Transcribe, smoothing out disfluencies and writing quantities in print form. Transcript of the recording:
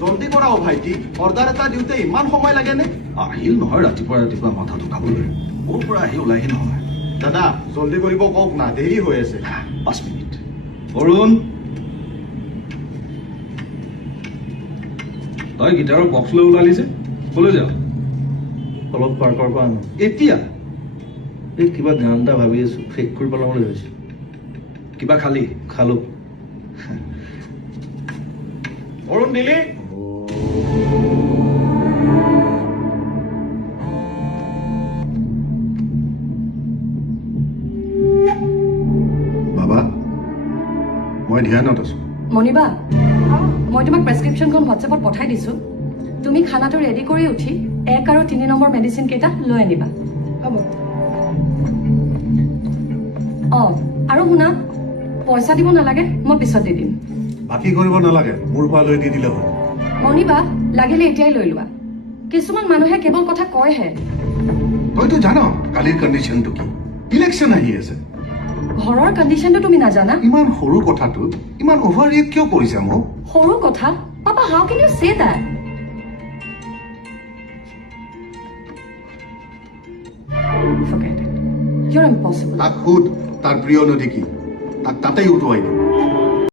জলদি কৰা অ ভাইটি অৰ্ডাৰ এটা দিওঁতে ইমান সময় লাগেনে আহিল নহয় ৰাতিপুৱা মাথাটো খাবলৈ মোৰ পৰা আহি ওলাইহি নহয় দাদা জলদি কৰিব কওক না দেৰি হৈ আছে 5 মিনিট অৰুণ তই গিটাৰৰ বক্স লৈ ওলালি যে কলৈ যাওঁ অলপ পাৰ্কৰ পৰা আনো এতিয়া এই কিবা গান এটা ভাবি আছো শেষ কৰি পেলাবলৈ ভাবিছো কিবা খালি খালো অৰুণ দিলি বাবা মই ধ্যানত আছো মণিবা মই তোমাক প্ৰেছক্ৰিপশ্যনখন হোৱাটছএপত পঠাই দিছোঁ তুমি খানাটো ৰেডি কৰি উঠি 1 আৰু 3 নম্বৰ মেডিচিন কেইটা লৈ আনিবা হ'ব অঁ আৰু শুনা পইচা দিব নালাগে মই পিছত দি দিম বাকী কৰিব নালাগে মোৰ পৰা লৈ দি দিলে হ'ল মণিবা লাগিলে এতিয়াই লৈ লোৱা কিছুমান মানুহে কেৱল কথা কয়হে তইতো জান কালিৰ কণ্ডিশ্যনটো কি ইলেকশ্যন আহি আছে ঘৰৰ কণ্ডিশ্যনটো তুমি নাজানা ইমান সৰু কথাটোত ইমান অভাৰ ৰিয়েক্ট কিয় কৰিছা মোক সৰু কথা papa how can you say that Forget it. You're impossible. তাক সুধ তাৰ প্ৰিয় নদী কি তাক তাতেই উঠুৱাই দিম